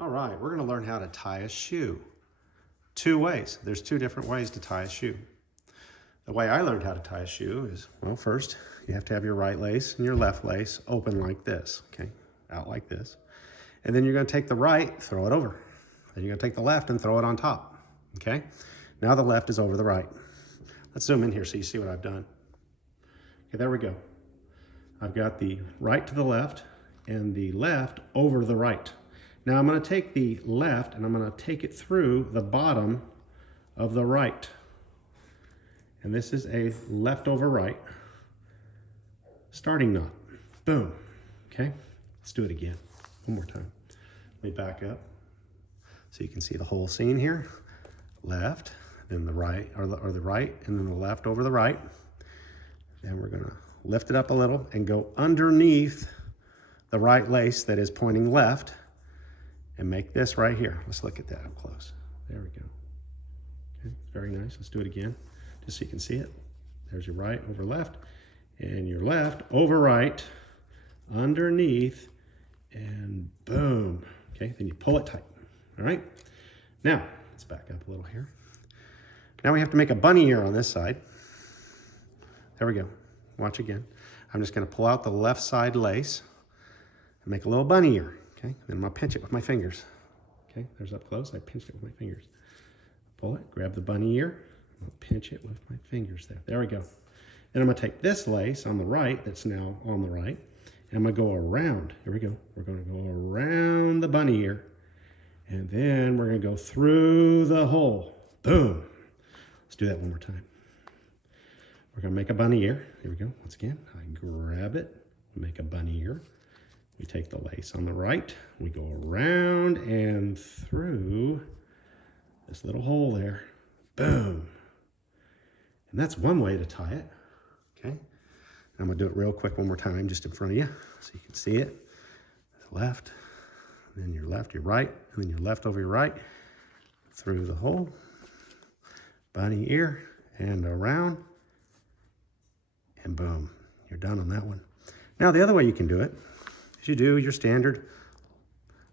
All right, we're going to learn how to tie a shoe. Two ways. There's two different ways to tie a shoe. The way I learned how to tie a shoe is, well, first you have to have your right lace and your left lace open like this, okay, out like this. And then you're going to take the right, throw it over. Then you're going to take the left and throw it on top, okay? Now the left is over the right. Let's zoom in here so you see what I've done. Okay, there we go. I've got the right to the left and the left over the right. Now I'm going to take the left and I'm going to take it through the bottom of the right. And this is a left over right starting knot. Boom. Okay, let's do it again. One more time. Let me back up so you can see the whole scene here. Left, then the right, or the right, and then the left over the right. Then we're going to lift it up a little and go underneath the right lace that is pointing left and make this right here. Let's look at that up close. There we go. Okay, very nice. Let's do it again, just so you can see it. There's your right over left, and your left over right, underneath, and boom. Okay, then you pull it tight. All right. Now, let's back up a little here. Now we have to make a bunny ear on this side. There we go. Watch again. I'm just going to pull out the left side lace and make a little bunny ear. Okay, then I'm going to pinch it with my fingers. Okay, there's up close. I pinched it with my fingers. Pull it, grab the bunny ear, I'll pinch it with my fingers there. There we go. Then I'm going to take this lace on the right that's now on the right, and I'm going to go around. Here we go. We're going to go around the bunny ear, and then we're going to go through the hole. Boom. Let's do that one more time. We're going to make a bunny ear. Here we go. Once again, I grab it, make a bunny ear. We take the lace on the right, we go around and through this little hole there. Boom. And that's one way to tie it. Okay. I'm going to do it real quick one more time just in front of you so you can see it. Left, then your left, your right, and then your left over your right. Through the hole. Bunny ear and around. And boom. You're done on that one. Now the other way you can do it is you do your standard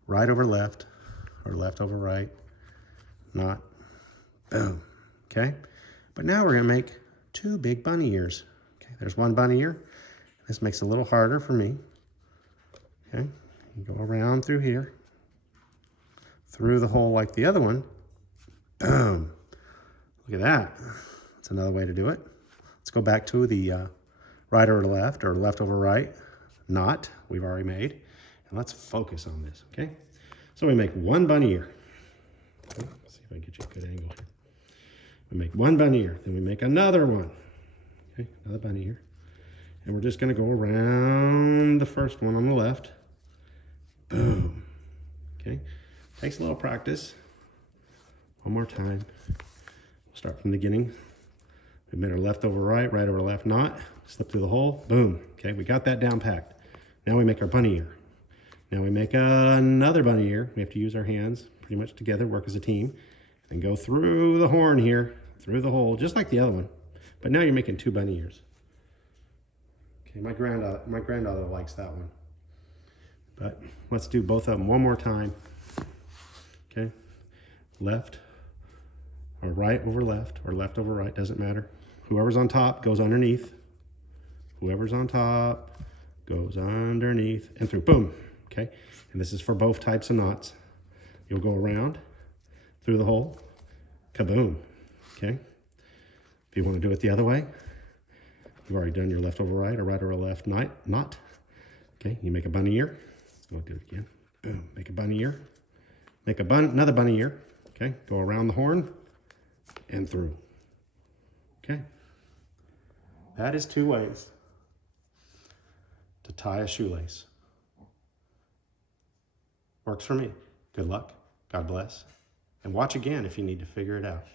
right over left or left over right. Knot. Boom. Okay. But now we're going to make two big bunny ears. Okay. There's one bunny ear. This makes it a little harder for me. Okay. You go around through here. Through the hole like the other one. Boom. Look at that. That's another way to do it. Let's go back to the right over left or left over right knot we've already made. And let's focus on this. Okay. So we make one bunny ear. Okay, let's see if I can get you a good angle here. We make one bunny ear, then we make another one. Okay, another bunny ear. And we're just going to go around the first one on the left. Boom. Okay, takes a little practice. One more time. We'll start from the beginning. We made our left over right, right over left knot. Slip through the hole. Boom. Okay, we got that down packed. Now we make our bunny ear. Now we make another bunny ear. We have to use our hands pretty much together, work as a team, and go through the horn here, through the hole, just like the other one. But now you're making two bunny ears. Okay, my granddaughter likes that one. But let's do both of them one more time. Okay, left or right over left or left over right, doesn't matter. Whoever's on top goes underneath. Whoever's on top goes underneath and through. Boom. Okay, and this is for both types of knots. You'll go around through the hole, kaboom. Okay, if you want to do it the other way, you've already done your left over right or right over left knot. Okay, you make a bunny ear. We'll do it again. Boom, make a bunny ear. Make another bunny ear. Okay, go around the horn and through. Okay, that is two ways to tie a shoelace. Works for me. Good luck. God bless. And watch again if you need to figure it out.